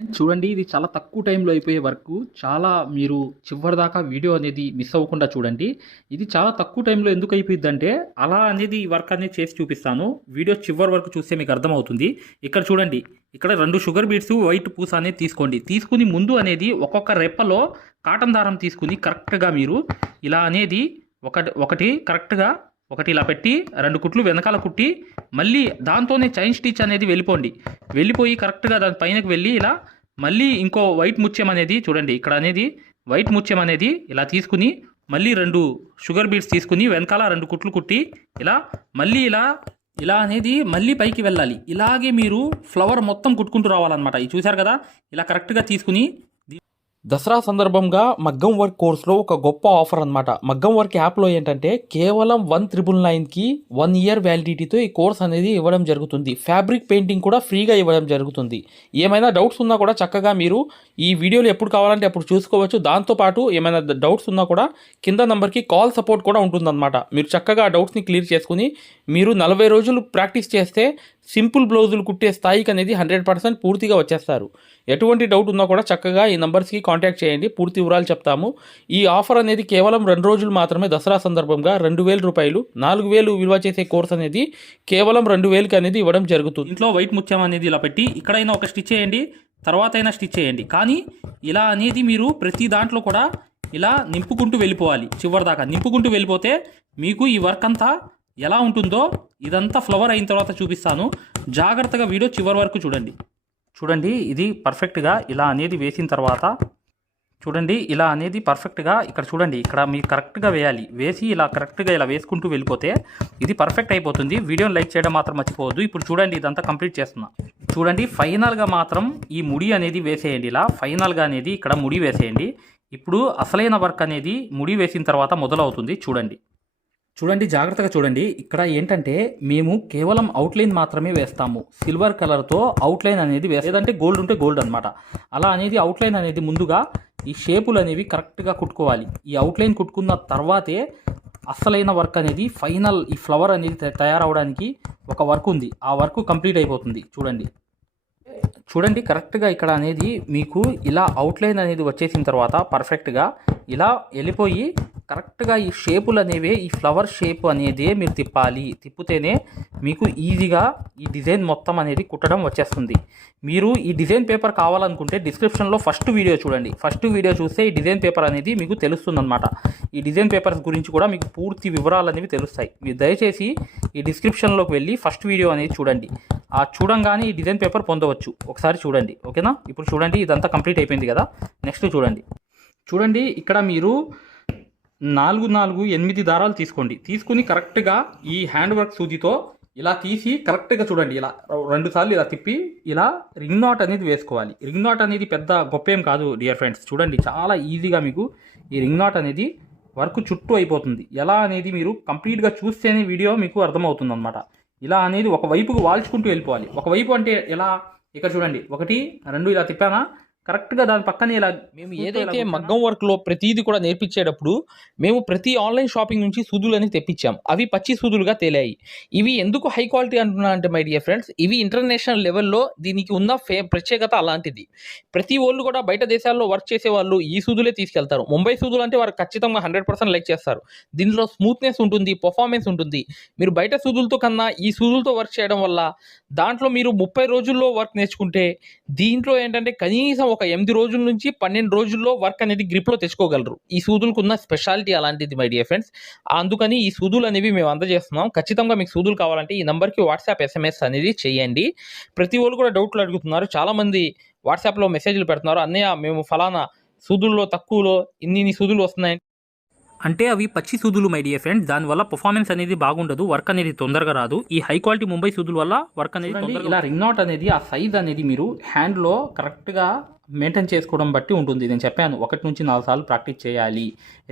చూడండి, ఇది చాలా తక్కువ టైంలో అయిపోయే వర్కు. చాలా మీరు చివరిదాకా వీడియో అనేది మిస్ అవ్వకుండా చూడండి. ఇది చాలా తక్కువ టైంలో ఎందుకు అయిపోయిద్దంటే, అలా అనేది ఈ వర్క్ అనేది చేసి చూపిస్తాను. వీడియో చివరి వరకు చూస్తే మీకు అర్థమవుతుంది. ఇక్కడ చూడండి, ఇక్కడ 2 షుగర్ బీట్స్ వైట్ పూస అనేది తీసుకోండి. తీసుకుని ముందు అనేది ఒక్కొక్క రెప్పలో కాటన్ దారం తీసుకుని కరెక్ట్‌గా మీరు ఇలా అనేది ఒకటి కరెక్ట్‌గా ఒకటి ఇలా పెట్టి 2 కుట్లు వెనకాల కుట్టి మళ్ళీ దాంతోనే చైన్ స్టిచ్ అనేది వెళ్ళిపోయి కరెక్ట్‌గా దాని పైనకి వెళ్ళి ఇలా మళ్ళీ ఇంకో వైట్ ముత్యం అనేది చూడండి, ఇక్కడ అనేది వైట్ ముత్యం అనేది ఇలా తీసుకుని మళ్ళీ 2 షుగర్ బీడ్స్ తీసుకుని వెనకాల 2 కుట్లు కుట్టి ఇలా మళ్ళీ ఇలా అనేది మళ్ళీ పైకి వెళ్ళాలి. ఇలాగే మీరు ఫ్లవర్ మొత్తం కుట్టుకుంటూ రావాలన్నమాట. ఇది చూశారు కదా, ఇలా కరెక్ట్‌గా తీసుకుని దసరా సందర్భంగా మగ్గం వర్క్ కోర్సులో ఒక గొప్ప ఆఫర్ అనమాట. మగ్గం వర్క్ యాప్లో ఏంటంటే కేవలం 1999కి 1 ఇయర్ వ్యాలిడిటీతో ఈ కోర్స్ అనేది ఇవ్వడం జరుగుతుంది. ఫ్యాబ్రిక్ పెయింటింగ్ కూడా ఫ్రీగా ఇవ్వడం జరుగుతుంది. ఏమైనా డౌట్స్ ఉన్నా కూడా చక్కగా మీరు ఈ వీడియోలు ఎప్పుడు కావాలంటే అప్పుడు చూసుకోవచ్చు. దాంతోపాటు ఏమైనా డౌట్స్ ఉన్నా కూడా కింద నెంబర్కి కాల్ సపోర్ట్ కూడా ఉంటుందన్నమాట. మీరు చక్కగా ఆ డౌట్స్ని క్లియర్ చేసుకుని మీరు 40 రోజులు ప్రాక్టీస్ చేస్తే సింపుల్ బ్లౌజులు కుట్టే స్థాయికి అనేది 100% పూర్తిగా వచ్చేస్తారు. ఎటువంటి డౌట్ ఉన్నా కూడా చక్కగా ఈ నంబర్స్కి కాంటాక్ట్ చేయండి, పూర్తి వివరాలు చెప్తాము. ఈ ఆఫర్ అనేది కేవలం 2 రోజులు మాత్రమే. దసరా సందర్భంగా 2000 రూపాయలు, 4000 విలువ చేసే కోర్స్ అనేది కేవలం 2000కి అనేది ఇవ్వడం జరుగుతుంది. ఇంట్లో వైట్ ముత్యం అనేది ఇలా పెట్టి ఇక్కడైనా ఒక స్టిచ్ చేయండి, తర్వాత అయినా స్టిచ్ చేయండి. కానీ ఇలా అనేది మీరు ప్రతి దాంట్లో కూడా ఇలా నింపుకుంటూ వెళ్ళిపోవాలి. చివరి దాకా నింపుకుంటూ వెళ్ళిపోతే మీకు ఈ వర్క్ అంతా ఎలా ఉంటుందో ఇదంతా ఫ్లవర్ అయిన తర్వాత చూపిస్తాను. జాగ్రత్తగా వీడియో చివరి వరకు చూడండి. ఇది పర్ఫెక్ట్గా ఇలా అనేది వేసిన తర్వాత చూడండి, ఇలా అనేది పర్ఫెక్ట్గా ఇక్కడ చూడండి, ఇక్కడ మీరు కరెక్ట్గా వేయాలి. వేసి ఇలా కరెక్ట్గా ఇలా వేసుకుంటూ వెళ్ళిపోతే ఇది పర్ఫెక్ట్ అయిపోతుంది. వీడియోని లైక్ చేయడం మాత్రం మర్చిపోవద్దు. ఇప్పుడు చూడండి, ఇదంతా కంప్లీట్ చేస్తున్నా. చూడండి, ఫైనల్గా మాత్రం ఈ ముడి అనేది వేసేయండి. ఇలా ఫైనల్గా అనేది ఇక్కడ ముడి వేసేయండి. ఇప్పుడు అసలైన వర్క్ అనేది ముడి వేసిన తర్వాత మొదలవుతుంది. చూడండి, జాగ్రత్తగా చూడండి. ఇక్కడ ఏంటంటే మేము కేవలం అవుట్లైన్ మాత్రమే వేస్తాము. సిల్వర్ కలర్తో అవుట్లైన్ అనేది లేదంటే గోల్డ్ ఉంటే గోల్డ్ అనమాట. అలా అనేది అవుట్లైన్ అనేది ముందుగా ఈ షేపులు అనేవి కరెక్ట్గా కుట్టుకోవాలి. ఈ అవుట్లైన్ కుట్టుకున్న తర్వాతే అసలైన వర్క్ అనేది ఫైనల్ ఈ ఫ్లవర్ అనేది తయారవడానికి ఒక వర్క్ ఉంది. ఆ వర్క్ కంప్లీట్ అయిపోతుంది. చూడండి కరెక్ట్గా ఇక్కడ అనేది మీకు ఇలా అవుట్లైన్ అనేది వచ్చేసిన తర్వాత పర్ఫెక్ట్గా ఇలా వెళ్ళిపోయి కరెక్ట్గా ఈ షేపులు అనేవి ఈ ఫ్లవర్ షేప్ అనేది మీరు తిప్పితేనే మీకు ఈజీగా ఈ డిజైన్ మొత్తం అనేది కుట్టడం వచ్చేస్తుంది. మీరు ఈ డిజైన్ పేపర్ కావాలనుకుంటే డిస్క్రిప్షన్లో ఫస్ట్ వీడియో చూడండి. ఫస్ట్ వీడియో చూస్తే ఈ డిజైన్ పేపర్ అనేది మీకు తెలుస్తుందన్నమాట. ఈ డిజైన్ పేపర్స్ గురించి కూడా మీకు పూర్తి వివరాలు అనేవి తెలుస్తాయి. మీరు దయచేసి ఈ డిస్క్రిప్షన్లోకి వెళ్ళి ఫస్ట్ వీడియో అనేది చూడండి. ఆ చూడంగానే ఈ డిజైన్ పేపర్ పొందవచ్చు. ఒకసారి చూడండి, ఓకేనా? ఇప్పుడు చూడండి, ఇదంతా కంప్లీట్ అయిపోయింది కదా. నెక్స్ట్ చూడండి ఇక్కడ మీరు 8 దారాలు తీసుకుని కరెక్ట్గా ఈ హ్యాండ్ వర్క్ సూదితో ఇలా తీసి కరెక్ట్గా చూడండి, ఇలా 2 సార్లు ఇలా తిప్పి ఇలా రింగ్ నాట్ అనేది వేసుకోవాలి. రింగ్ నాట్ అనేది పెద్ద గొప్ప ఏం కాదు డియర్ ఫ్రెండ్స్. చూడండి, చాలా ఈజీగా మీకు ఈ రింగ్ నాట్ అనేది వర్క్ చుట్టూ అయిపోతుంది. ఎలా అనేది మీరు కంప్లీట్గా చూస్తేనే వీడియో మీకు అర్థమవుతుంది అనమాట. ఇలా అనేది ఒకవైపుకు వాల్చుకుంటూ వెళ్ళిపోవాలి. ఒకవైపు అంటే ఎలా, ఇక్కడ చూడండి, 1 2 ఇలా తిప్పానా, కరెక్ట్గా దాని పక్కనే ఇలా మేము ఏదైతే మగ్గం వర్క్లో ప్రతిదీ కూడా నేర్పించేటప్పుడు మేము ప్రతి ఆన్లైన్ షాపింగ్ నుంచి సూదులని తెప్పించాం. అవి పచ్చి సూదులుగా తేలాయి. ఇవి ఎందుకు హై క్వాలిటీ అంటున్నా అంటే మై డియర్ ఫ్రెండ్స్, ఇవి ఇంటర్నేషనల్ లెవెల్లో దీనికి ఉన్న ప్రత్యేకత అలాంటిది. ప్రతి వాళ్ళు కూడా బయట దేశాల్లో వర్క్ చేసే వాళ్ళు ఈ సూదులే తీసుకెళ్తారు. ముంబై సూదులు అంటే వారు ఖచ్చితంగా 100% లైక్ చేస్తారు. దీనిలో స్మూత్నెస్ ఉంటుంది, పర్ఫార్మెన్స్ ఉంటుంది. మీరు బయట సూదులతో కన్నా ఈ సూదులతో వర్క్ చేయడం వల్ల దాంట్లో మీరు 30 రోజుల్లో వర్క్ నేర్చుకుంటే దీంట్లో ఏంటంటే కనీసం ఒక 8 రోజుల నుంచి 12 రోజుల్లో వర్క్ అనేది గ్రిప్లో తెచ్చుకోగలరు. ఈ సూదులకు ఉన్న స్పెషాలిటీ అలాంటిది మై డియర్ ఫ్రెండ్స్. అందుకని ఈ సూదులు అనేవి మేము అందజేస్తున్నాం. ఖచ్చితంగా మీకు సూదులు కావాలంటే ఈ నెంబర్కి వాట్సాప్ SMS అనేది చేయండి. ప్రతి వాళ్ళు కూడా డౌట్లు అడుగుతున్నారు. చాలామంది వాట్సాప్లో మెసేజ్లు పెడుతున్నారు, అన్నయ్య మేము ఫలానా సూదుల్లో తక్కువలో ఇన్ని సూదులు వస్తున్నాయి అంటే అవి పచ్చి సూదులు మై డియర్ ఫ్రెండ్స్. దానివల్ల పర్ఫార్మెన్స్ అనేది బాగుండదు, వర్క్ అనేది తొందరగా రాదు. ఈ హై క్వాలిటీ ముంబై సూదుల వల్ల వర్క్ అనేది ఇలా రింగ్ నాట్ అనేది ఆ సైజ్ అనేది మీరు హ్యాండ్లో కరెక్ట్గా మెయింటైన్ చేసుకోవడం బట్టి ఉంటుంది. నేను చెప్పాను 1 నుంచి 4 సార్లు ప్రాక్టీస్ చేయాలి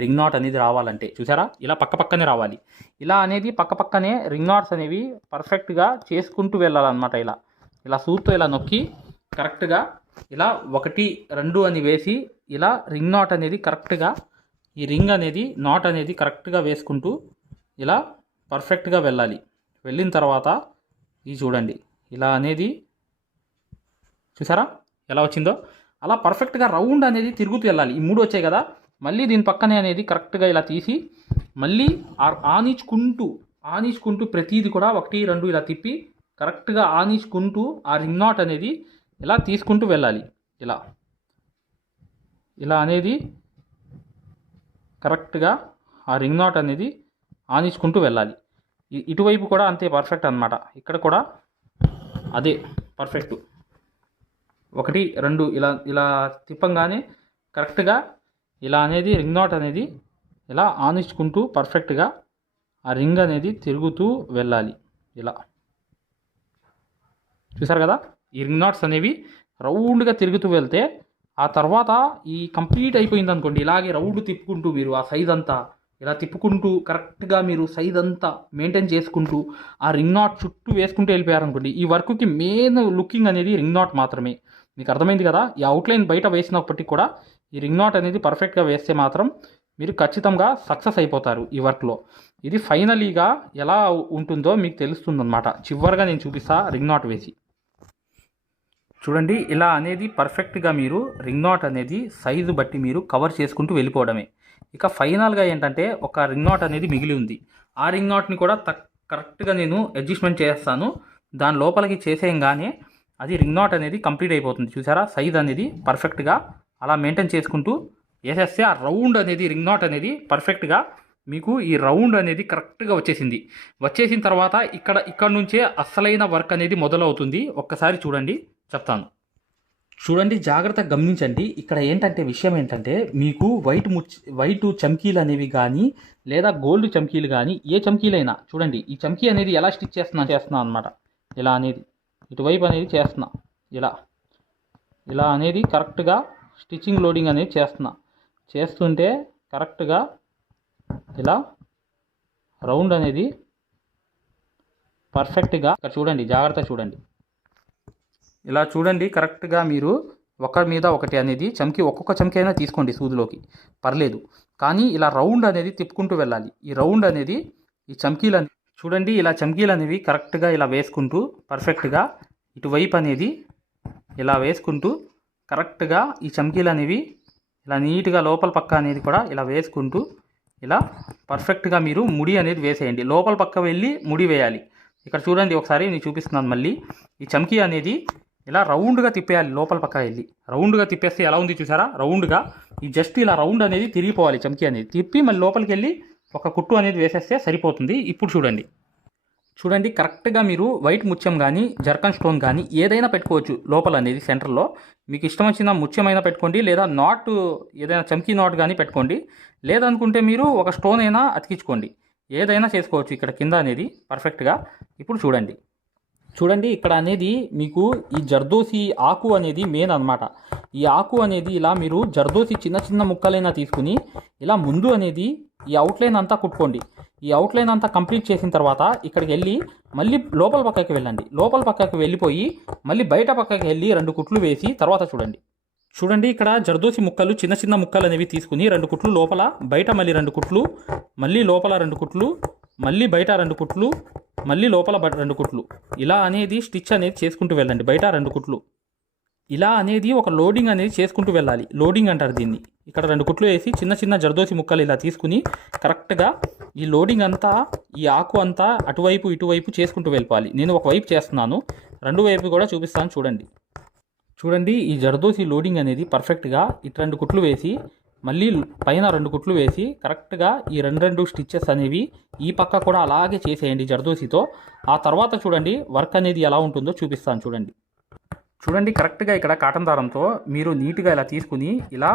రింగ్ నాట్ అనేది రావాలంటే. చూసారా, ఇలా పక్కనే రావాలి. ఇలా అనేది పక్కనే రింగ్ నాట్స్ అనేవి పర్ఫెక్ట్గా చేసుకుంటూ వెళ్ళాలన్నమాట. ఇలా సూత్తో ఇలా నొక్కి కరెక్ట్గా ఇలా 1 2 అని వేసి ఇలా రింగ్ నాట్ అనేది కరెక్ట్గా ఈ రింగ్ అనేది నాట్ అనేది కరెక్ట్గా వేసుకుంటూ ఇలా పర్ఫెక్ట్గా వెళ్ళాలి. వెళ్ళిన తర్వాత ఇది చూడండి, ఇలా అనేది చూసారా, ఎలా వచ్చిందో అలా పర్ఫెక్ట్గా రౌండ్ అనేది తిరుగుతూ వెళ్ళాలి. ఈ 3 వచ్చాయి కదా, మళ్ళీ దీని పక్కనే అనేది కరెక్ట్గా ఇలా తీసి మళ్ళీ ఆనించుకుంటూ ప్రతిదీ కూడా 1, 2 ఇలా తిప్పి కరెక్ట్గా ఆనించుకుంటూ ఆ రింగ్ నాట్ అనేది ఇలా తీసుకుంటూ వెళ్ళాలి. ఇలా అనేది కరెక్ట్గా ఆ రింగ్ నాట్ అనేది ఆనించుకుంటూ వెళ్ళాలి. ఇటువైపు కూడా అంతే పర్ఫెక్ట్ అనమాట. ఇక్కడ కూడా అదే పర్ఫెక్ట్. 1, 2 ఇలా తిప్పంగానే కరెక్ట్గా ఇలా అనేది రింగ్ నాట్ అనేది ఇలా ఆనించుకుంటూ పర్ఫెక్ట్గా ఆ రింగ్ అనేది తిరుగుతూ వెళ్ళాలి. ఇలా చూసారు కదా, ఈ రింగ్ నాట్స్ అనేవి రౌండ్గా తిరుగుతూ వెళ్తే ఆ తర్వాత ఈ కంప్లీట్ అయిపోయింది అనుకోండి, ఇలాగే రౌండ్ తిప్పుకుంటూ మీరు ఆ సైజ్ అంతా ఇలా తిప్పుకుంటూ కరెక్ట్గా మీరు సైజ్ అంతా మెయింటైన్ చేసుకుంటూ ఆ రింగ్ నాట్ చుట్టూ వేసుకుంటూ వెళ్ళిపోయారనుకోండి, ఈ వర్క్కి మెయిన్ లుకింగ్ అనేది రింగ్ నాట్ మాత్రమే. మీకు అర్థమైంది కదా. ఈ అవుట్లైన్ బయట వేసినప్పటికీ కూడా ఈ రింగ్ నాట్ అనేది పర్ఫెక్ట్గా వేస్తే మాత్రం మీరు ఖచ్చితంగా సక్సెస్ అయిపోతారు ఈ వర్క్లో. ఇది ఫైనలీగా ఎలా ఉంటుందో మీకు తెలుస్తుందన్నమాట. చివరిగా నేను చూపిస్తా రింగ్ నాట్ వేసి. చూడండి, ఇలా అనేది పర్ఫెక్ట్గా మీరు రింగ్ నాట్ అనేది సైజు బట్టి మీరు కవర్ చేసుకుంటూ వెళ్ళిపోవడమే. ఇక ఫైనల్గా ఏంటంటే ఒక రింగ్ నాట్ అనేది మిగిలి ఉంది. ఆ రింగ్ నాట్ని కూడా కరెక్ట్గా నేను అడ్జస్ట్మెంట్ చేస్తాను. దాని లోపలికి చేసేయంగానే అది రింగ్ నాట్ అనేది కంప్లీట్ అయిపోతుంది. చూసారా, సైజ్ అనేది పర్ఫెక్ట్గా అలా మెయింటైన్ చేసుకుంటూ వేసేస్తే ఆ రౌండ్ అనేది రింగ్ నాట్ అనేది పర్ఫెక్ట్గా మీకు ఈ రౌండ్ అనేది కరెక్ట్గా వచ్చేసిన తర్వాత ఇక్కడ నుంచే అసలైన వర్క్ అనేది మొదలవుతుంది. ఒక్కసారి చూడండి, చెప్తాను. చూడండి, జాగ్రత్తగా గమనించండి. ఇక్కడ విషయం ఏంటంటే మీకు వైట్ చమ్కీలు అనేవి కానీ లేదా గోల్డ్ చమ్కీలు కానీ ఏ చమ్కీలైనా చూడండి, ఈ చమ్కీ అనేది ఎలా స్టిచ్ చేస్తున్నా అనమాట. ఇలా అనేది ఇటువైపు అనేది చేస్తున్నా, ఇలా అనేది కరెక్ట్గా స్టిచ్చింగ్ లోడింగ్ అనేది చేస్తుంటే కరెక్ట్గా ఇలా రౌండ్ అనేది పర్ఫెక్ట్గా ఇక్కడ చూడండి, జాగ్రత్తగా చూడండి. ఇలా చూడండి, కరెక్ట్గా మీరు ఒకరి మీద ఒకటి అనేది ఒక్కొక్క చమ్కీ అయినా తీసుకోండి సూదిలోకి, పర్లేదు. కానీ ఇలా రౌండ్ అనేది తిప్పుకుంటూ వెళ్ళాలి. ఈ రౌండ్ అనేది ఈ చమ్కీలు చూడండి, ఇలా చమ్కీలు అనేవి కరెక్ట్గా ఇలా వేసుకుంటూ పర్ఫెక్ట్గా ఇటువైపు అనేది ఇలా వేసుకుంటూ కరెక్ట్గా ఈ చమ్కీలు అనేవి ఇలా నీట్గా లోపల పక్క అనేది కూడా ఇలా వేసుకుంటూ ఇలా పర్ఫెక్ట్గా మీరు ముడి అనేది వేసేయండి. లోపల పక్క వెళ్ళి ముడి వేయాలి. ఇక్కడ చూడండి, ఒకసారి నేను చూపిస్తున్నాను మళ్ళీ. ఈ చమ్కీ అనేది ఇలా రౌండ్గా తిప్పేయాలి. లోపల పక్క వెళ్ళి రౌండ్గా తిప్పేస్తే ఎలా ఉంది చూసారా, రౌండ్గా ఈ జస్ట్ ఇలా రౌండ్ అనేది తిరిగిపోవాలి. చమ్కీ అనేది తిప్పి మళ్ళీ లోపలికి వెళ్ళి ఒక కుట్టు అనేది వేసేస్తే సరిపోతుంది. ఇప్పుడు చూడండి, కరెక్ట్గా మీరు వైట్ ముత్యం కానీ జర్కన్ స్టోన్ కానీ ఏదైనా పెట్టుకోవచ్చు లోపల అనేది సెంటర్లో. మీకు ఇష్టం వచ్చిన ముత్యమైనా పెట్టుకోండి, లేదా నాట్ ఏదైనా చమ్కీ నాట్ కానీ పెట్టుకోండి, లేదనుకుంటే మీరు ఒక స్టోన్ అయినా అతికించుకోండి. ఏదైనా చేసుకోవచ్చు ఇక్కడ కింద అనేది పర్ఫెక్ట్గా. ఇప్పుడు చూడండి, ఇక్కడ అనేది మీకు ఈ జర్దోసి ఆకు అనేది మెయిన్ అనమాట. ఈ ఆకు అనేది ఇలా మీరు జర్దోసి చిన్న ముక్కలైనా తీసుకుని ఇలా ముందు అనేది ఈ అవుట్లైన్ అంతా కుట్టుకోండి. ఈ అవుట్లైన్ అంతా కంప్లీట్ చేసిన తర్వాత ఇక్కడికి వెళ్ళి మళ్ళీ లోపల పక్కకి వెళ్ళండి. లోపల పక్కకి వెళ్ళిపోయి మళ్ళీ బయట పక్కకి వెళ్ళి 2 కుట్లు వేసి తర్వాత చూడండి, ఇక్కడ జర్దోసి ముక్కలు చిన్న ముక్కలు అనేవి తీసుకుని 2 కుట్లు లోపల, బయట మళ్ళీ 2 కుట్లు, మళ్ళీ లోపల 2 కుట్లు, మళ్ళీ బయట 2 కుట్లు, మళ్ళీ లోపల 2 కుట్లు, ఇలా అనేది స్టిచ్ అనేది చేసుకుంటూ వెళ్ళండి. బయట 2 కుట్లు ఇలా అనేది ఒక లోడింగ్ అనేది చేసుకుంటూ వెళ్ళాలి. లోడింగ్ అంటారు దీన్ని. ఇక్కడ 2 కుట్లు వేసి చిన్న జర్దోసి ముక్కలు ఇలా తీసుకుని కరెక్ట్గా ఈ లోడింగ్ అంతా ఈ ఆకు అంతా అటువైపు ఇటువైపు చేసుకుంటూ వెళ్ళిపోవాలి. నేను ఒకవైపు చేస్తున్నాను, 2 వైపు కూడా చూపిస్తాను. చూడండి, ఈ జర్దోసి లోడింగ్ అనేది పర్ఫెక్ట్గా ఇటు 2 కుట్లు వేసి మళ్ళీ పైన 2 కుట్లు వేసి కరెక్ట్గా ఈ 2 స్టిచ్చెస్ అనేవి ఈ పక్క కూడా అలాగే చేసేయండి జర్దోసితో. ఆ తర్వాత చూడండి వర్క్ అనేది ఎలా ఉంటుందో చూపిస్తాను. చూడండి, కరెక్ట్గా ఇక్కడ కాటన్ దారంతో మీరు నీట్గా ఇలా తీసుకుని ఇలా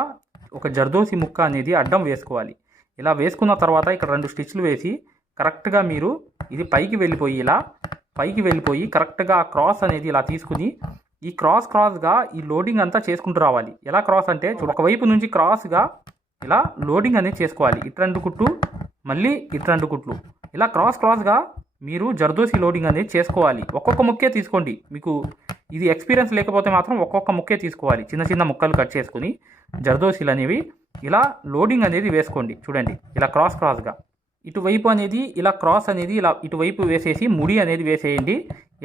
ఒక జర్దోసి ముక్క అనేది అడ్డం వేసుకోవాలి. ఇలా వేసుకున్న తర్వాత ఇక్కడ 2 స్టిచ్లు వేసి కరెక్ట్గా మీరు ఇది పైకి వెళ్ళిపోయి కరెక్ట్గా క్రాస్ అనేది ఇలా తీసుకుని ఈ క్రాస్గా ఈ లోడింగ్ అంతా చేసుకుంటూ రావాలి. ఎలా క్రాస్ అంటే ఒకవైపు నుంచి క్రాస్గా ఇలా లోడింగ్ అనేది చేసుకోవాలి. ఇటు 2 కుట్లు, మళ్ళీ ఇటు 2 కుట్లు, ఇలా క్రాస్గా మీరు జర్దోసి లోడింగ్ అనేది చేసుకోవాలి. ఒక్కొక్క ముక్కే తీసుకోండి. మీకు ఇది ఎక్స్పీరియన్స్ లేకపోతే మాత్రం ఒక్కొక్క ముక్కే తీసుకోవాలి. చిన్న ముక్కలు కట్ చేసుకుని జర్దోసీలు అనేవి ఇలా లోడింగ్ అనేది వేసుకోండి. చూడండి, ఇలా క్రాస్గా ఇటువైపు అనేది ఇలా క్రాస్ అనేది ఇలా ఇటువైపు వేసేసి ముడి అనేది వేసేయండి.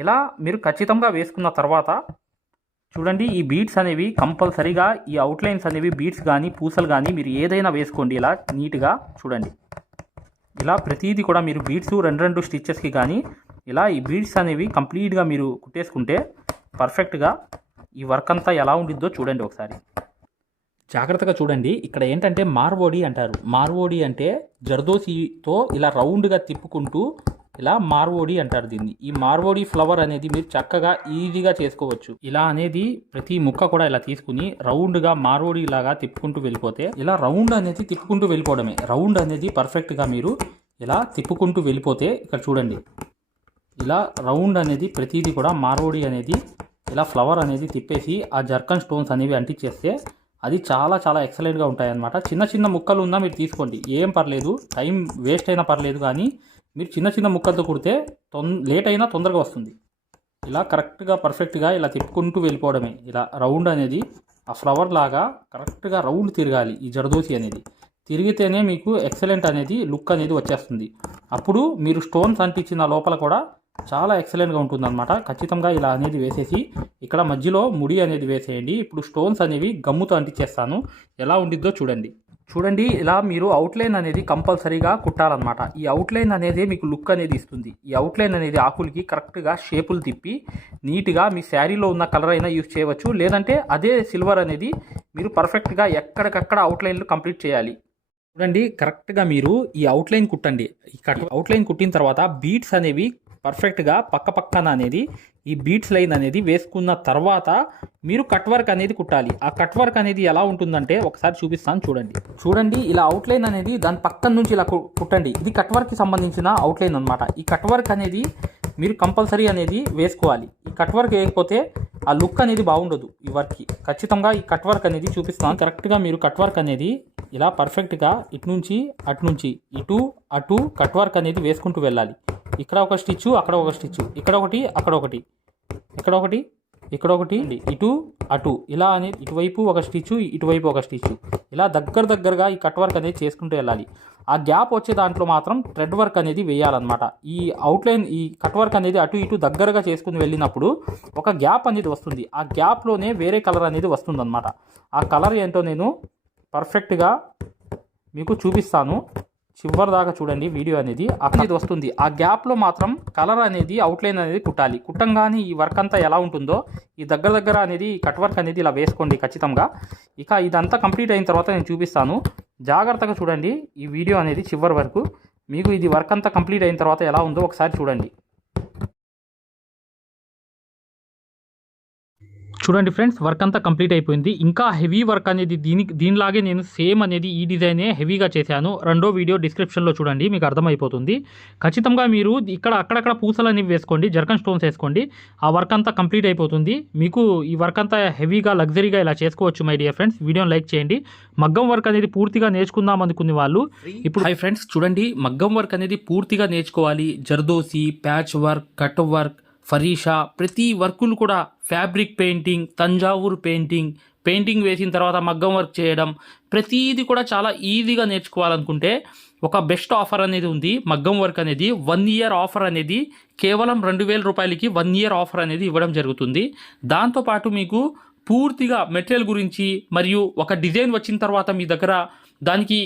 ఇలా మీరు ఖచ్చితంగా వేసుకున్న తర్వాత చూడండి ఈ బీడ్స్ అనేవి కంపల్సరీగా ఈ అవుట్లైన్స్ అనేవి బీడ్స్ కానీ పూసలు కానీ మీరు ఏదైనా వేసుకోండి ఇలా నీట్గా చూడండి. ఇలా ప్రతిదీ కూడా మీరు బీడ్స్ రెండు స్టిచ్చెస్కి కానీ ఇలా ఈ బీడ్స్ అనేవి కంప్లీట్గా మీరు కుట్టేసుకుంటే పర్ఫెక్ట్గా ఈ వర్క్ అంతా ఎలా ఉండిద్దో చూడండి ఒకసారి. జాగ్రత్తగా చూడండి. ఇక్కడ ఏంటంటే మార్వోడి అంటారు. మార్వోడి అంటే జర్దోసితో ఇలా రౌండ్గా తిప్పుకుంటూ ఇలా మార్వోడి అంటారు దీన్ని. ఈ మార్వోడి ఫ్లవర్ అనేది మీరు చక్కగా ఈజీగా చేసుకోవచ్చు. ఇలా అనేది ప్రతి ముక్క కూడా ఇలా తీసుకుని రౌండ్గా మార్వోడి లాగా తిప్పుకుంటూ వెళ్ళిపోతే ఇలా రౌండ్ అనేది తిప్పుకుంటూ వెళ్ళిపోవడమే. రౌండ్ అనేది పర్ఫెక్ట్గా మీరు ఇలా తిప్పుకుంటూ వెళ్ళిపోతే ఇక్కడ చూడండి ఇలా రౌండ్ అనేది ప్రతిదీ కూడా మార్వోడి అనేది ఇలా ఫ్లవర్ అనేది తిప్పేసి ఆ జర్కన్ స్టోన్స్ అనేవి అంటించేస్తే అది చాలా చాలా ఎక్సలెంట్గా ఉంటాయన్నమాట. చిన్న చిన్న ముక్కలు ఉన్నా మీరు తీసుకోండి, ఏం పర్లేదు, టైం వేస్ట్ అయినా పర్లేదు, కానీ మీరు చిన్న చిన్న ముక్కలతో కుడితే లేట్ అయినా తొందరగా వస్తుంది. ఇలా కరెక్ట్గా పర్ఫెక్ట్గా ఇలా తిప్పుకుంటూ వెళ్ళిపోవడమే. ఇలా రౌండ్ అనేది ఆ ఫ్లవర్ లాగా కరెక్ట్గా రౌండ్ తిరగాలి. ఈ జర్దోసి అనేది తిరిగితేనే మీకు ఎక్సలెంట్ అనేది లుక్ అనేది వచ్చేస్తుంది. అప్పుడు మీరు స్టోన్స్ అంటించిన లోపల కూడా చాలా ఎక్సలెంట్గా ఉంటుందన్నమాట. ఖచ్చితంగా ఇలా అనేది వేసేసి ఇక్కడ మధ్యలో ముడి అనేది వేసేయండి. ఇప్పుడు స్టోన్స్ అనేవి గమ్ముతో అంటించేస్తాను, ఎలా ఉండిద్దో చూడండి. చూడండి ఇలా మీరు అవుట్లైన్ అనేది కంపల్సరీగా కుట్టాలన్నమాట. ఈ అవుట్లైన్ అనేది మీకు లుక్ అనేది ఇస్తుంది. ఈ అవుట్లైన్ అనేది ఆకులకి కరెక్ట్గా షేపులు తిప్పి నీట్గా మీ శారీలో ఉన్న కలర్ అయినా యూజ్ చేయవచ్చు, లేదంటే అదే సిల్వర్ అనేది మీరు పర్ఫెక్ట్గా ఎక్కడికక్కడ అవుట్లైన్లు కంప్లీట్ చేయాలి. చూడండి కరెక్ట్గా మీరు ఈ అవుట్లైన్ కుట్టండి. ఈ అవుట్లైన్ కుట్టిన తర్వాత బీట్స్ అనేవి పర్ఫెక్ట్గా పక్కన అనేది ఈ బీట్స్ లైన్ అనేది వేసుకున్న తర్వాత మీరు కట్ వర్క్ అనేది కుట్టాలి. ఆ కట్ వర్క్ అనేది ఎలా ఉంటుందంటే ఒకసారి చూపిస్తాను చూడండి. చూడండి ఇలా అవుట్లైన్ అనేది దాని పక్కన నుంచి ఇలా కుట్టండి. ఇది కట్ వర్క్కి సంబంధించిన అవుట్లైన్ అనమాట. ఈ కట్ వర్క్ అనేది మీరు కంపల్సరీ అనేది వేసుకోవాలి. ఈ కట్ వర్క్ వేయకపోతే ఆ లుక్ అనేది బాగుండదు ఈ వర్క్కి. ఖచ్చితంగా ఈ కట్ వర్క్ అనేది చూపిస్తాను. కరెక్ట్గా మీరు కట్ వర్క్ అనేది ఇలా పర్ఫెక్ట్గా ఇటు నుంచి అటు నుంచి ఇటు అటు కట్ వర్క్ అనేది వేసుకుంటూ వెళ్ళాలి. ఇక్కడ ఒక స్టిచ్చు, అక్కడ ఒక స్టిచ్చు, ఇక్కడ ఒకటి, అక్కడ ఒకటి, ఇక్కడ ఒకటి, ఇక్కడ ఒకటి, ఇటు అటు, ఇలా అనేది ఇటువైపు ఒక స్టిచ్చు, ఇటువైపు ఒక స్టిచ్చు, ఇలా దగ్గరగా ఈ కట్ వర్క్ అనేది చేసుకుంటూ వెళ్ళాలి. ఆ గ్యాప్ వచ్చే దాంట్లో మాత్రం థ్రెడ్ వర్క్ అనేది వేయాలన్నమాట. ఈ అవుట్లైన్ ఈ కట్ వర్క్ అనేది అటు ఇటు దగ్గరగా చేసుకుని వెళ్ళినప్పుడు ఒక గ్యాప్ అనేది వస్తుంది. ఆ గ్యాప్లోనే వేరే కలర్ అనేది వస్తుందన్నమాట. ఆ కలర్ ఏంటో నేను పర్ఫెక్ట్గా మీకు చూపిస్తాను. చివరి దాకా చూడండి వీడియో అనేది అక్కడ వస్తుంది. ఆ గ్యాప్లో మాత్రం కలర్ అనేది అవుట్లైన్ అనేది కుట్టాలి. కుట్టంగానే ఈ వర్క్ అంతా ఎలా ఉంటుందో ఈ దగ్గర అనేది కట్ వర్క్ అనేది ఇలా వేసుకోండి ఖచ్చితంగా. ఇక ఇదంతా కంప్లీట్ అయిన తర్వాత నేను చూపిస్తాను. జాగ్రత్తగా చూడండి ఈ వీడియో అనేది చివరి వరకు. మీకు ఇది వర్క్ అంతా కంప్లీట్ అయిన తర్వాత ఎలా ఉందో ఒకసారి చూడండి. చూడండి ఫ్రెండ్స్, వర్క్ అంతా కంప్లీట్ అయిపోయింది. ఇంకా హెవీ వర్క్ అనేది దీనిలాగే నేను సేమ్ అనేది ఈ డిజైనే హెవీగా చేశాను. రెండో వీడియో డిస్క్రిప్షన్లో చూడండి, మీకు అర్థమైపోతుంది. ఖచ్చితంగా మీరు ఇక్కడ అక్కడక్కడ పూసలు అనేవి వేసుకోండి, జర్కన్ స్టోన్స్ వేసుకోండి. ఆ వర్క్ అంతా కంప్లీట్ అయిపోతుంది. మీకు ఈ వర్క్ అంతా హెవీగా లగ్జరీగా ఇలా చేసుకోవచ్చు మై డియర్ ఫ్రెండ్స్. వీడియోని లైక్ చేయండి. మగ్గం వర్క్ అనేది పూర్తిగా నేర్చుకుందాం అనుకునే వాళ్ళు ఇప్పుడు హై ఫ్రెండ్స్ చూడండి, మగ్గం వర్క్ అనేది పూర్తిగా నేర్చుకోవాలి. Zardozi, patch work, cut work, ఫరీషా, ప్రతి వర్కులు కూడా, ఫ్యాబ్రిక్ పెయింటింగ్, తంజావూరు పెయింటింగ్ వేసిన తర్వాత మగ్గం వర్క్ చేయడం, ప్రతిదీ కూడా చాలా ఈజీగా నేర్చుకోవాలనుకుంటే ఒక బెస్ట్ ఆఫర్ అనేది ఉంది. మగ్గం వర్క్ అనేది 1 year ఆఫర్ అనేది కేవలం 2000 రూపాయలకి 1 year ఆఫర్ అనేది ఇవ్వడం జరుగుతుంది. దాంతోపాటు మీకు పూర్తిగా మెటీరియల్ గురించి మరియు ఒక డిజైన్ వచ్చిన తర్వాత మీ దగ్గర దానికి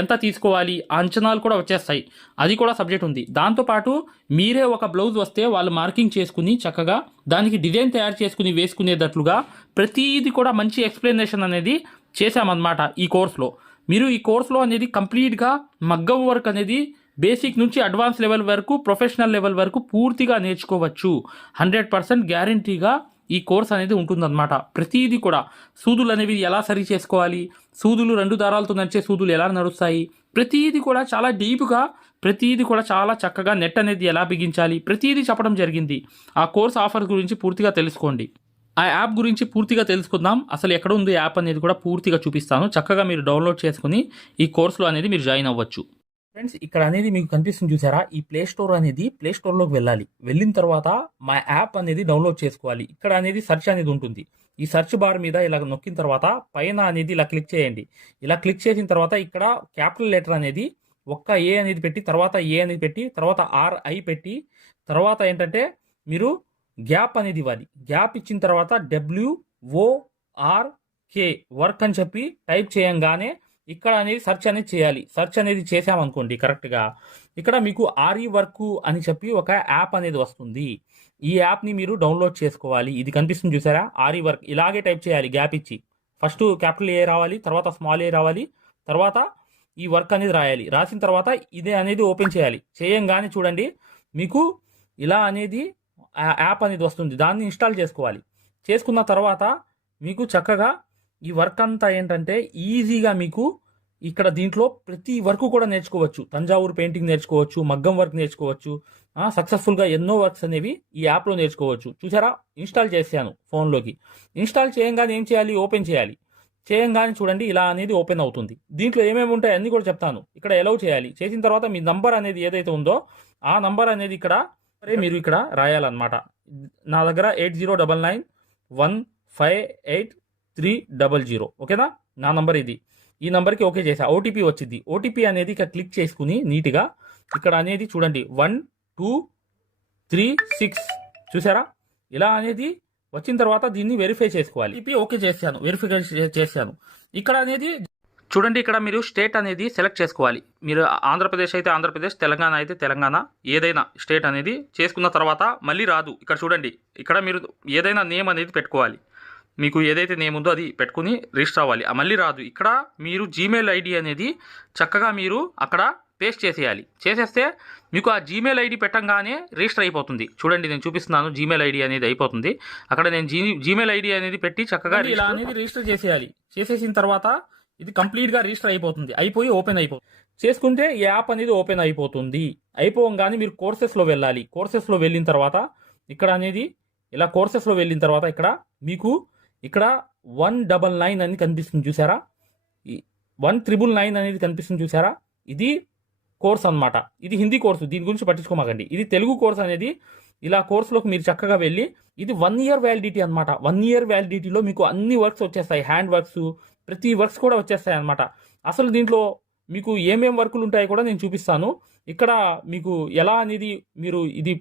ఎంత తీసుకోవాలి అంచనాలు కూడా వచ్చేస్తాయి. అది కూడా సబ్జెక్ట్ ఉంది. దాంతోపాటు మీరే ఒక బ్లౌజ్ వస్తే వాళ్ళు మార్కింగ్ చేసుకుని చక్కగా దానికి డిజైన్ తయారు చేసుకుని వేసుకునేటట్లుగా ప్రతిదీ కూడా మంచి ఎక్స్ప్లెనేషన్ అనేది చేశామన్నమాట ఈ కోర్సులో. మీరు ఈ కోర్సులో అనేది కంప్లీట్గా మగ్గం వర్క్ అనేది బేసిక్ నుంచి అడ్వాన్స్ లెవెల్ వరకు, ప్రొఫెషనల్ లెవెల్ వరకు పూర్తిగా నేర్చుకోవచ్చు. 100% గ్యారంటీగా ఈ కోర్స్ అనేది ఉంటుందన్నమాట. ప్రతిదీ కూడా సూదులు అనేవి ఎలా సరి చేసుకోవాలి, సూదులు 2 దారాలతో నడిచే సూదులు ఎలా నడుస్తాయి, ప్రతిదీ కూడా చాలా డీప్గా, ప్రతిదీ కూడా చాలా చక్కగా నెట్ అనేది ఎలా బిగించాలి, ప్రతిదీ చెప్పడం జరిగింది. ఆ కోర్స్ ఆఫర్ గురించి పూర్తిగా తెలుసుకోండి. ఆ యాప్ గురించి పూర్తిగా తెలుసుకుందాం. అసలు ఎక్కడ ఉంది యాప్ అనేది కూడా పూర్తిగా చూపిస్తాను. చక్కగా మీరు డౌన్లోడ్ చేసుకుని ఈ కోర్సులో అనేది మీరు జాయిన్ అవ్వచ్చు. ఫ్రెండ్స్ ఇక్కడ అనేది మీకు కనిపిస్తుంది చూసారా, ఈ ప్లే స్టోర్ అనేది ప్లే స్టోర్లోకి వెళ్ళాలి. వెళ్ళిన తర్వాత మా యాప్ అనేది డౌన్లోడ్ చేసుకోవాలి. ఇక్కడ అనేది సెర్చ్ అనేది ఉంటుంది. ఈ సెర్చ్ బార్ మీద ఇలా నొక్కిన తర్వాత పైన అనేది ఇలా క్లిక్ చేయండి. ఇలా క్లిక్ చేసిన తర్వాత ఇక్కడ క్యాపిటల్ లెటర్ అనేది ఒక్క ఏ అనేది పెట్టి, తర్వాత ఏ అనేది పెట్టి, తర్వాత RI పెట్టి, తర్వాత ఏంటంటే మీరు గ్యాప్ అనేది ఇవ్వాలి. గ్యాప్ ఇచ్చిన తర్వాత WORK వర్క్ అని చెప్పి టైప్ చేయంగానే ఇక్కడ అనేది సెర్చ్ అనేది చేయాలి. సెర్చ్ అనేది చేసామనుకోండి కరెక్ట్గా, ఇక్కడ మీకు ఆర్ఈ వర్క్ అని చెప్పి ఒక యాప్ అనేది వస్తుంది. ఈ యాప్ని మీరు డౌన్లోడ్ చేసుకోవాలి. ఇది కనిపిస్తుంది చూసారా, ఆర్ఈ వర్క్. ఇలాగే టైప్ చేయాలి గ్యాప్ ఇచ్చి. ఫస్ట్ క్యాపిటల్ ఏ రావాలి, తర్వాత స్మాల్ ఏ రావాలి, తర్వాత ఈ వర్క్ అనేది రాయాలి. రాసిన తర్వాత ఇదే అనేది ఓపెన్ చేయాలి. చేయంగానే చూడండి మీకు ఇలా అనేది యాప్ అనేది వస్తుంది. దాన్ని ఇన్స్టాల్ చేసుకోవాలి. చేసుకున్న తర్వాత మీకు చక్కగా ఈ వర్క్ అంతా ఏంటంటే ఈజీగా మీకు ఇక్కడ దీంట్లో ప్రతి వర్క్ కూడా నేర్చుకోవచ్చు. తంజావూరు పెయింటింగ్ నేర్చుకోవచ్చు, మగ్గం వర్క్ నేర్చుకోవచ్చు. సక్సెస్ఫుల్గా ఎన్నో వర్క్స్ అనేవి ఈ యాప్లో నేర్చుకోవచ్చు. చూసారా, ఇన్స్టాల్ చేశాను ఫోన్లోకి. ఇన్స్టాల్ చేయంగానే ఏం చేయాలి, ఓపెన్ చేయాలి. చేయంగానే చూడండి ఇలా అనేది ఓపెన్ అవుతుంది. దీంట్లో ఏమేమి ఉంటాయి అన్నీ కూడా చెప్తాను. ఇక్కడ ఎలౌ చేయాలి. చేసిన తర్వాత మీ నంబర్ అనేది ఏదైతే ఉందో ఆ నంబర్ అనేది ఇక్కడ మీరు ఇక్కడ రాయాలన్నమాట. నా దగ్గర 8099158300. ఓకేనా, నా నంబర్ ఇది. ఈ నంబర్కి ఓకే చేసా. ఓటీపీ వచ్చింది. ఓటీపీ అనేది ఇక్కడ క్లిక్ చేసుకుని నీట్గా ఇక్కడ అనేది చూడండి 1236 చూసారా, ఇలా అనేది వచ్చిన తర్వాత దీన్ని వెరిఫై చేసుకోవాలి. ఓకే చేశాను, వెరిఫై చేశాను. ఇక్కడ అనేది చూడండి, ఇక్కడ మీరు స్టేట్ అనేది సెలెక్ట్ చేసుకోవాలి. మీరు ఆంధ్రప్రదేశ్ అయితే ఆంధ్రప్రదేశ్, తెలంగాణ అయితే తెలంగాణ, ఏదైనా స్టేట్ అనేది చేసుకున్న తర్వాత మళ్ళీ రాదు. ఇక్కడ చూడండి, ఇక్కడ మీరు ఏదైనా నేమ్ అనేది పెట్టుకోవాలి. మీకు ఏదైతే నేమ్ ఉందో అది పెట్టుకుని రిజిస్టర్ అవ్వాలి. మళ్ళీ రాదు. ఇక్కడ మీరు జీమెయిల్ ఐడి అనేది చక్కగా మీరు అక్కడ పేస్ట్ చేసేయాలి. చేసేస్తే మీకు ఆ జీమెయిల్ ఐడి పెట్టంగానే రిజిస్టర్ అయిపోతుంది. చూడండి, నేను చూపిస్తున్నాను. జీమెయిల్ ఐడి అనేది అయిపోతుంది. అక్కడ నేను జీమెయిల్ ఐడి అనేది పెట్టి చక్కగా ఇలా అనేది రిజిస్టర్ చేసేయాలి. చేసేసిన తర్వాత ఇది కంప్లీట్గా రిజిస్టర్ అయిపోతుంది. అయిపోయి ఓపెన్ అయిపోతుంది. చేసుకుంటే ఈ యాప్ అనేది ఓపెన్ అయిపోతుంది. అయిపోగానే మీరు కోర్సెస్లో వెళ్ళాలి. కోర్సెస్లో వెళ్ళిన తర్వాత ఇక్కడ అనేది ఇలా కోర్సెస్లో వెళ్ళిన తర్వాత ఇక్కడ మీకు ఇక్కడ 199 అని కనిపిస్తుంది చూసారా, 1999 అనేది కనిపిస్తుంది చూసారా. ఇది కోర్స్ అన్నమాట. ఇది హిందీ కోర్సు, దీని గురించి పట్టించుకోమాకండి. ఇది తెలుగు కోర్స్ అనేది ఇలా కోర్సులోకి మీరు చక్కగా వెళ్ళి, ఇది 1 year వ్యాలిడిటీ అనమాట. 1 year వ్యాలిడిటీలో మీకు అన్ని వర్క్స్ వచ్చేస్తాయి. హ్యాండ్ వర్క్స్, ప్రతి వర్క్స్ కూడా వచ్చేస్తాయి అనమాట. అసలు దీంట్లో మీకు ఏమేం వర్కులు ఉంటాయో కూడా నేను చూపిస్తాను. ఇక్కడ మీకు ఎలా అనేది మీరు ఇది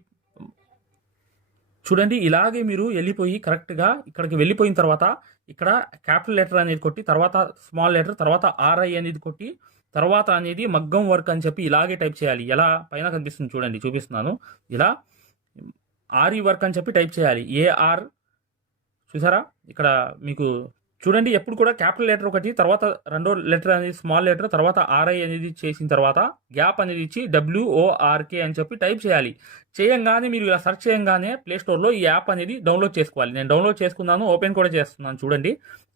చూడండి. ఇలాగే మీరు వెళ్ళిపోయి కరెక్ట్గా ఇక్కడికి వెళ్ళిపోయిన తర్వాత ఇక్కడ క్యాపిటల్ లెటర్ అనేది కొట్టి, తర్వాత స్మాల్ లెటర్, తర్వాత RI అనేది కొట్టి, తర్వాత అనేది మగ్గం వర్క్ అని చెప్పి ఇలాగే టైప్ చేయాలి. ఎలా పైన కనిపిస్తుంది చూడండి, చూపిస్తున్నాను. ఇలా RE వర్క్ అని చెప్పి టైప్ చేయాలి. AR చూసారా, ఇక్కడ మీకు చూడండి ఎప్పుడు కూడా క్యాపిటల్ లెటర్ ఒకటి, తర్వాత రెండో లెటర్ అనేది స్మాల్ లెటర్, తర్వాత RI అనేది చేసిన తర్వాత గ్యాప్ అనేది ఇచ్చి WORK అని చెప్పి టైప్ చేయాలి. చేయంగానే మీరు ఇలా సెర్చ్ చేయంగానే ప్లే స్టోర్లో ఈ యాప్ అనేది డౌన్లోడ్ చేసుకోవాలి. నేను డౌన్లోడ్ చేసుకున్నాను, ఓపెన్ కూడా చేస్తున్నాను. చూడండి,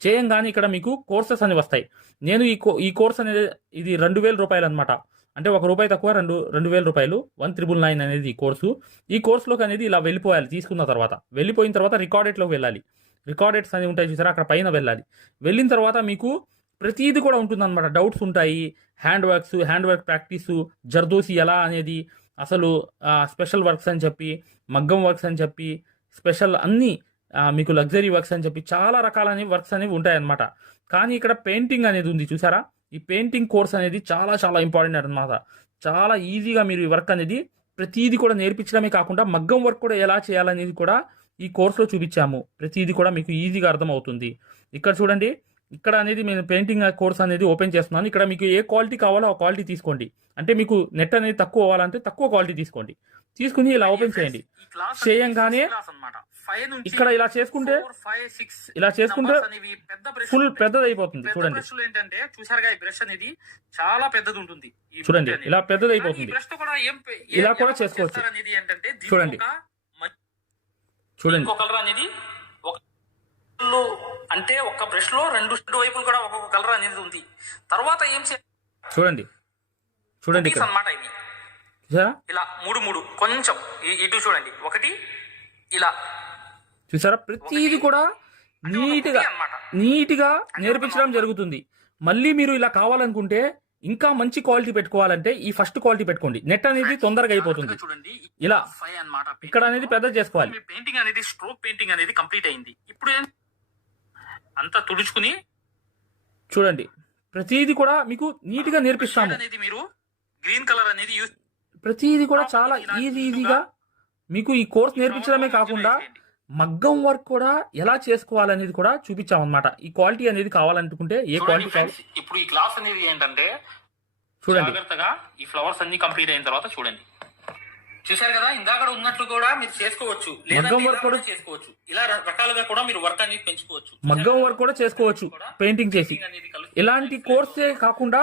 చేయంగానే ఇక్కడ మీకు కోర్సెస్ అని వస్తాయి. నేను ఈ కోర్స్ అనేది ఇది 2000 రూపాయలు అనమాట. అంటే ₹1 తక్కువ, 2000 రూపాయలు. 1999 అనేది ఈ కోర్సు. ఈ కోర్సులోకి అనేది ఇలా వెళ్ళిపోయాలి. తీసుకున్న తర్వాత వెళ్ళిపోయిన తర్వాత రికార్డెడ్లోకి వెళ్ళాలి. రికార్డెడ్స్ అనేవి ఉంటాయి చూసారా, అక్కడ పైన వెళ్ళాలి. వెళ్ళిన తర్వాత మీకు ప్రతిదీ కూడా ఉంటుందన్నమాట. డౌట్స్ ఉంటాయి, హ్యాండ్ వర్క్ ప్రాక్టీసు, జర్దోసి ఎలా అనేది, అసలు స్పెషల్ వర్క్స్ అని చెప్పి, మగ్గం వర్క్స్ అని చెప్పి, స్పెషల్ అన్నీ మీకు లగ్జరీ వర్క్స్ అని చెప్పి చాలా రకాలైన వర్క్స్ అనేవి ఉంటాయన్నమాట. కానీ ఇక్కడ పెయింటింగ్ అనేది ఉంది చూసారా. ఈ పెయింటింగ్ కోర్స్ అనేది చాలా చాలా ఇంపార్టెంట్ అన్నమాట. చాలా ఈజీగా మీరు ఈ వర్క్ అనేది ప్రతిదీ కూడా నేర్పించడమే కాకుండా మగ్గం వర్క్ కూడా ఎలా చేయాలనేది కూడా ఈ కోర్సులో చూపించాము. ప్రతిదీ కూడా మీకు ఈజీగా అర్థమవుతుంది. ఇక్కడ చూడండి, ఇక్కడ అనేది నేను పెయింటింగ్ కోర్స్ అనేది ఓపెన్ చేస్తున్నాను. ఇక్కడ మీకు ఏ క్వాలిటీ కావాలో ఆ క్వాలిటీ తీసుకోండి. అంటే మీకు నెట్ అనేది తక్కువ అవ్వాలంటే తక్కువ క్వాలిటీ తీసుకోండి. తీసుకుని ఇలా ఓపెన్ చేయండి. చేయంగానే ఇక్కడ ఇలా చేసుకుంటే ఫుల్ పెద్దది అయిపోతుంది. చూడండి, ఏంటంటే చూసారుగా ఈ బ్రష్ అనేది చాలా పెద్దది ఉంటుంది. చూడండి ఇలా పెద్దది అయిపోతుంది. ఇలా కూడా చేసుకోవచ్చు. చూడండి చూడండి కలర్ అనేది అంటే ఒక బ్రష్ లో రెండు వైపులు కూడా ఒక్కొక్క కలర్ అనేది ఉంది. తర్వాత ఏం చూడండి చూడండి అన్నమాట. ఇది ఇలా మూడు కొంచెం ఇటు చూడండి, ఒకటి ఇలా చూసారా. ప్రతిది కూడా నీట్గా నేర్పించడం జరుగుతుంది. మళ్ళీ మీరు ఇలా కావాలనుకుంటే ఇంకా మంచి క్వాలిటీ పెట్టుకోవాలంటే ఈ ఫస్ట్ క్వాలిటీ పెట్టుకోండి. నెట్ అనేది తొందరగా అయిపోతుంది. ఇలా ఇక్కడ అనేది పెద్ద చేసుకోవాలి. పెయింటింగ్ అనేది స్ట్రోక్ పెయింటింగ్ అనేది కంప్లీట్ అయింది. ఇప్పుడు అంతా తుడుచుకుని చూడండి, ప్రతిది కూడా మీకు నీట్ గా నేర్పిస్తాము. మీరు గ్రీన్ కలర్ అనేది ప్రతిది కూడా చాలా ఈజీగా మీకు ఈ కోర్స్ నేర్పించడమే కాకుండా మగ్గం వర్క్ కూడా ఎలా చేసుకోవాలనేది కూడా చూపించామన్నమాట. ఈ క్వాలిటీ అనేది కావాలనుకుంటే ఏ క్వాలిటీ కావాలి. ఇప్పుడు ఈ క్లాస్ అనేది ఏంటంటే చూడండి, జాగ్రత్తగా ఈ ఫ్లవర్స్ అన్ని కంప్లీట్ అయిన తర్వాత చూడండి. చూశారు కదా, ఇందాక ఉన్నట్లు కూడా మీరు చేసుకోవచ్చు, మగ్గం వర్క్ కూడా చేసుకోవచ్చు. ఇలా రకాలుగా కూడా మీరు వర్క్ అనేది పెంచుకోవచ్చు. మగ్గం వర్క్ కూడా చేసుకోవచ్చు పెయింటింగ్ చేసి. ఇలాంటి కోర్సే కాకుండా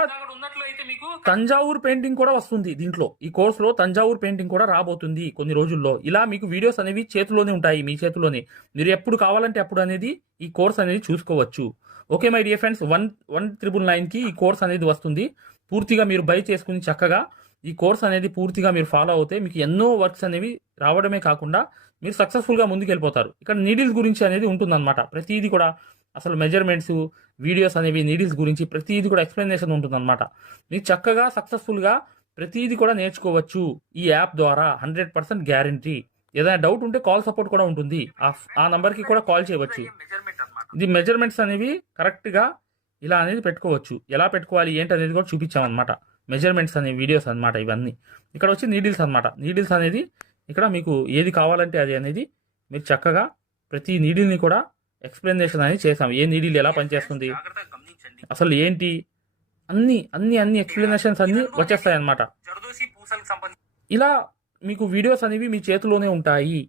తంజావూర్ పెయింటింగ్ కూడా వస్తుంది దీంట్లో. ఈ కోర్స్ లో తంజావూర్ పెయింటింగ్ కూడా రాబోతుంది కొన్ని రోజుల్లో. ఇలా మీకు వీడియోస్ అనేవి చేతిలోనే ఉంటాయి, మీ చేతిలోనే. మీరు ఎప్పుడు కావాలంటే అప్పుడు అనేది ఈ కోర్స్ అనేది చూసుకోవచ్చు. ఓకే మై డియర్ ఫ్రెండ్స్, 1999కి ఈ కోర్స్ అనేది వస్తుంది. పూర్తిగా మీరు బై చేసుకుని చక్కగా ఈ కోర్స్ అనేది పూర్తిగా మీరు ఫాలో అవుతే మీకు ఎన్నో వర్క్స్ అనేవి రావడమే కాకుండా మీరు సక్సెస్ఫుల్గా ముందుకు వెళ్ళిపోతారు. ఇక్కడ నీడిల్స్ గురించి అనేది ఉంటుందన్నమాట. ప్రతిదీ కూడా అసలు మెజర్మెంట్స్, వీడియోస్ అనేవి నీడిల్స్ గురించి ప్రతిదీ కూడా ఎక్స్ప్లెనేషన్ ఉంటుందన్నమాట. మీరు చక్కగా సక్సెస్ఫుల్గా ప్రతిదీ కూడా నేర్చుకోవచ్చు ఈ యాప్ ద్వారా. 100% గ్యారంటీ. ఏదైనా డౌట్ ఉంటే కాల్ సపోర్ట్ కూడా ఉంటుంది, ఆ నంబర్కి కూడా కాల్ చేయవచ్చు. ఇది మెజర్మెంట్స్ అనేవి కరెక్ట్గా ఇలా అనేది పెట్టుకోవచ్చు. ఎలా పెట్టుకోవాలి ఏంటి అనేది కూడా చూపించామన్నమాట. మెజర్మెంట్స్ అనే వీడియోస్ అన్నమాట ఇవన్నీ. ఇక్కడ వచ్చి నీడిల్స్ అన్నమాట. నీడిల్స్ అనేది ఇక్కడ మీకు ఏది కావాలంటే అది అనేది మీరు చక్కగా ప్రతి నీడిల్ని కూడా ఎక్స్ప్లెనేషన్ అనేది చేసాం. ఏ నీడిల్ ఎలా పనిచేస్తుంది, అసలు ఏంటి, అన్ని ఎక్స్ప్లెనేషన్స్ అన్ని వచ్చేస్తాయి అన్నమాట. ఇలా మీకు వీడియోస్ అనేవి మీ చేతిలోనే ఉంటాయి.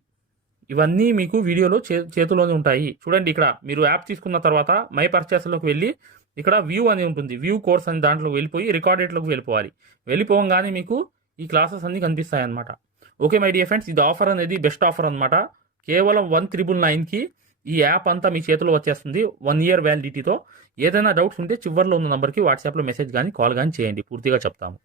ఇవన్నీ మీకు వీడియోలో చేతిలోనే ఉంటాయి. చూడండి, ఇక్కడ మీరు యాప్ తీసుకున్న తర్వాత మై పర్చేస్లోకి వెళ్ళి ఇక్కడ వ్యూ అని ఉంటుంది. వ్యూ కోర్స్ అని దాంట్లో వెళ్ళిపోయి రికార్డెడ్లోకి వెళ్ళిపోవాలి. వెళ్ళిపోగానే మీకు ఈ క్లాసెస్ అన్ని కనిపిస్తాయి అన్నమాట. ఓకే మై డియర్ ఫ్రెండ్స్, ఇది ఆఫర్ అనేది బెస్ట్ ఆఫర్ అనమాట. కేవలం 1999కి ఈ యాప్ అంతా మీ చేతిలో వచ్చేస్తుంది 1 year వ్యాలిడిటీతో. ఏదైనా డౌట్స్ ఉంటే చివరిలో ఉన్న నంబర్కి వాట్సాప్లో మెసేజ్ కానీ కాల్ కానీ చేయండి, పూర్తిగా చెప్తాము.